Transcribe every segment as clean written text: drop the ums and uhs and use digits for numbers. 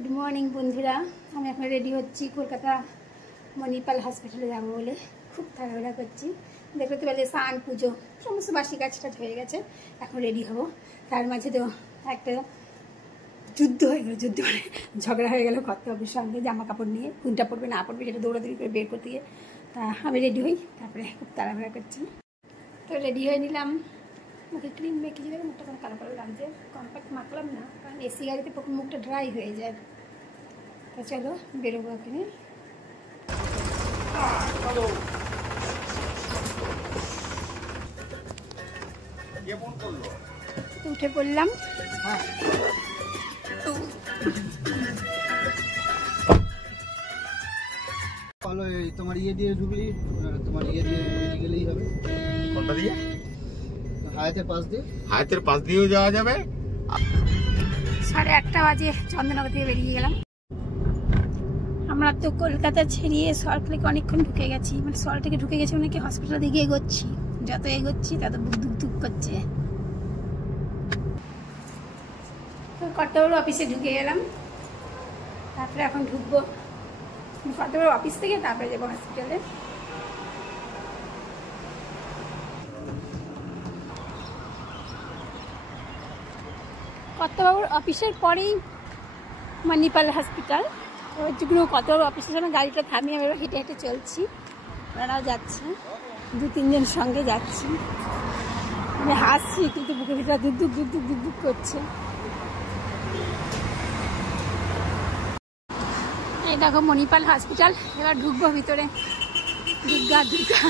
Good morning বন্ধুরা, আমি এখন রেডি হচ্ছি কলকাতা মণিপাল হসপিটালে যাবো বলে। খুব তাড়াহুড়া করছি, দেখতে পেলে স্নান পুজো সমস্ত বাসি কাজটা হয়ে গেছে। এখন রেডি হব, তার মাঝে তো একটা যুদ্ধ হয়ে গেল, যুদ্ধ মানে ঝগড়া হয়ে গেল কর্তাবাবুর সঙ্গে জামা কাপড় নিয়ে, কোনটা পরবে না পরবে সেটা দৌড়াদৌড়ি করে বের করতে গিয়ে। তা আমি রেডি হই, তারপরে খুব তাড়াহুড়া করছি। তো রেডি হয়ে নিলাম, মুখে ক্রিম মেখে দিলে মুখটা কোনো কালো কালো লাগছে, কম্প্যাক্ট মাখলাম না কারণ এসি গাড়িতে মুখটা ড্রাই হয়ে যায়। তো চলো বেরোবো এখানে। উঠে পড়লাম। তোমার ইয়ে দিয়ে ঢুকলি, তোমার ইয়ে দিয়ে গেলেই হবে। কোনটা দিয়ে? হায়াতের পাশ দিয়ে। হায়াতের পাশ দিয়েও যাওয়া যাবে। 1:30 বাজে চন্দননগর থেকে বেরিয়ে গেলাম। আমরা তো কলকাতা ছেড়িয়ে সল্টলেকে অনেকক্ষণ ঢুকে গেছি, মানে সল্টলেকে ঢুকে গেছি মানে কি হসপিটালের দিকে এগোচ্ছি। যত এগোচ্ছি তত বুক ধুক ধুক করছে। কর্তাবাবুর অফিসে ঢুকে গেলাম, তারপরে এখন ঢুকবো কর্তাবাবুর অফিস থেকে, তারপরে যাবো হসপিটালে। কর্তাবাবুর অফিসের পরেই মণিপাল হসপিটাল। ওই জন্য কর্তাবাবুর অফিসের সামনে গাড়িটা থামিয়ে আমি হেঁটে হেঁটে চলছি, ওরাও যাচ্ছে, 2-3 জন সঙ্গে যাচ্ছি। আমি হাসছি কিন্তু বুকের ভিতরে দুধ দুধ দুধ দুধ দুধ করছে। এই দেখো মণিপাল হসপিটাল, এবার ঢুকবো ভিতরে। দুর্গা দুর্গা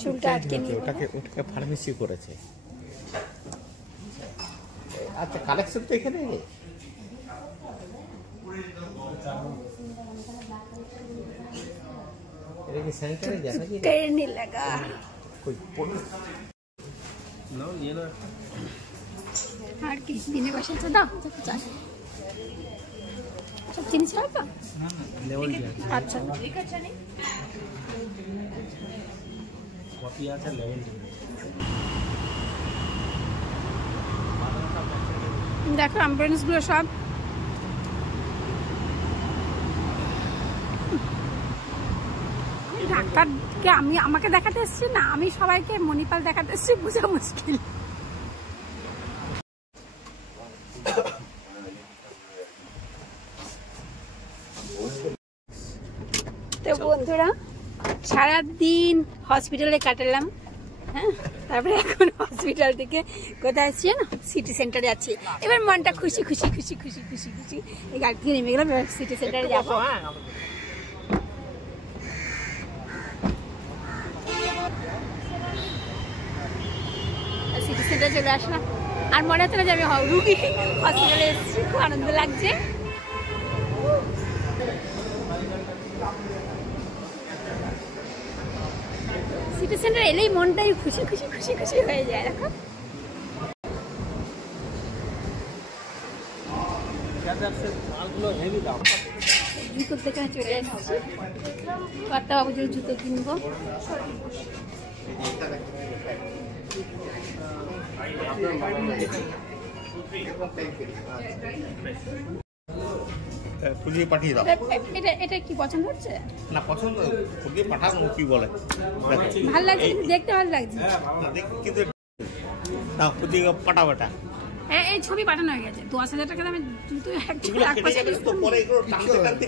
চুলটা আটকে নিয়ে ওটাকে ফার্মেসি করেছে। আচ্ছা, কালেকশন তো এখানে এটা কি স্যানিটারি জানা কি টেনে লাগা কই পড় নাও নিয়ে না। আর কি দিনে বসেছে দাও চাই সব চিনি ছাড়া তো না লেভেল দিয়ে। আচ্ছা ঠিক আছে, নি কপি আছে লেভেল। দেখো অ্যাম্বুলেন্স গুলো সব ডাক্তারকে আমাকে দেখাতে এসছি না, আমি সবাইকে মণিপাল দেখাতে এসছি, বোঝা মুশকিল। তো বন্ধুরা সারাদিন হসপিটালে কাটালাম, হ্যাঁ, তারপরে এখন হসপিটাল থেকে কোথায় আসছি না, সিটি সেন্টারে যাচ্ছি। এবার মনটা খুশি খুশি খুশি খুশি খুশি খুশি, এই গাড়ি থেকে নেমে গেলাম, এবার সিটি সেন্টারে যাবো। সিটি সেন্টারে চলে আসলাম, আর মনে হচ্ছে না যে আমি রুগী হসপিটালে এসেছি, খুব আনন্দ লাগছে। সিটি সেন্টার এলেই মনটাই খুশি খুশি খুশি খুশি হয়ে যায়। দেখো জুতোর দোকানে চলে এসেছি, কর্তাবাবুর জন্য জুতো কিনবো। খুলিয়ে পাঠিয়ে দাও। এটা কি পছন্দ হচ্ছে না? পছন্দ খুলিয়ে পাঠানো কি বলে, ভালো লাগছে, দেখতে ভালো লাগছে কিন্তু না খুলিয়ে পাঠাবো। এটা হ্যাঁ, এই ছবি পাঠানো হয়ে গেছে। 10,000 টাকা দামে জুতো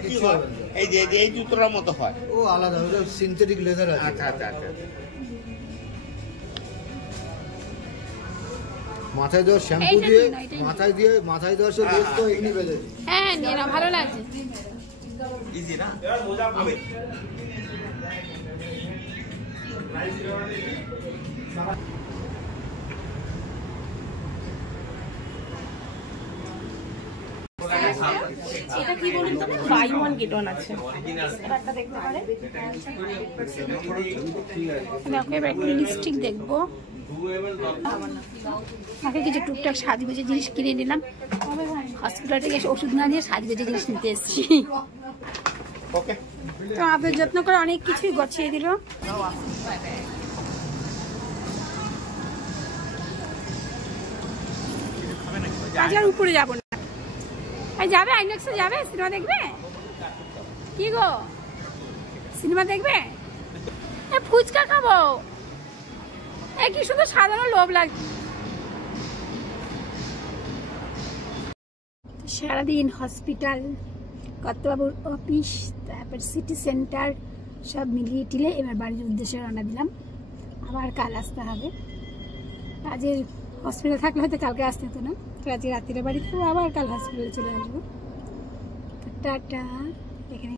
কি হয়, এই যে এই জুতোটার মতো হয়, ও আলাদা সিনথেটিক লেদার আছে। আচ্ছা আচ্ছা আচ্ছা। মাথায় দেওয়ার শ্যাম্পু দিয়ে মাথায় দেওয়ার সে বেশ তো এমনি বেজে। হ্যাঁ নিয়ে না, ভালো লাগছে। ইজি না? এটা কি বলুন তো, বাই ওয়ান গেট ওয়ান আছে। একটা দেখতে পারে। দেখো এবার একটু লিপস্টিক দেখবো। আগে কিছু টুকটাক সাজগোজের জিনিস কিনে নিলাম, হসপিটাল থেকে এসে ওষুধ না নিয়ে সাজগোজের জিনিস নিতে এসেছি। ওকে তো আদর যত্ন করে অনেক কিছুই গছিয়ে দিল। আজ আর উপরে যাবো না। যাবে আইনক্সে যাবে সিনেমা দেখবে? কি গো সিনেমা দেখবে? ফুচকা খাবো। কি শুধু সাধারণ লোভ লাগছে। সারাদিন হসপিটাল, কর্তাবাবুর অফিস, তারপর সিটি সেন্টার সব মিলিয়ে টিলে এবার বাড়ির উদ্দেশ্যে রওনা দিলাম। আবার কাল আসতে হবে। আজের হসপিটালে থাকলে হয়তো কালকে আসতে হতো না, আজকে রাত্রিরে বাড়ি থাকবো, আবার কাল হসপিটালে চলে আসবো। টাটা। এখানে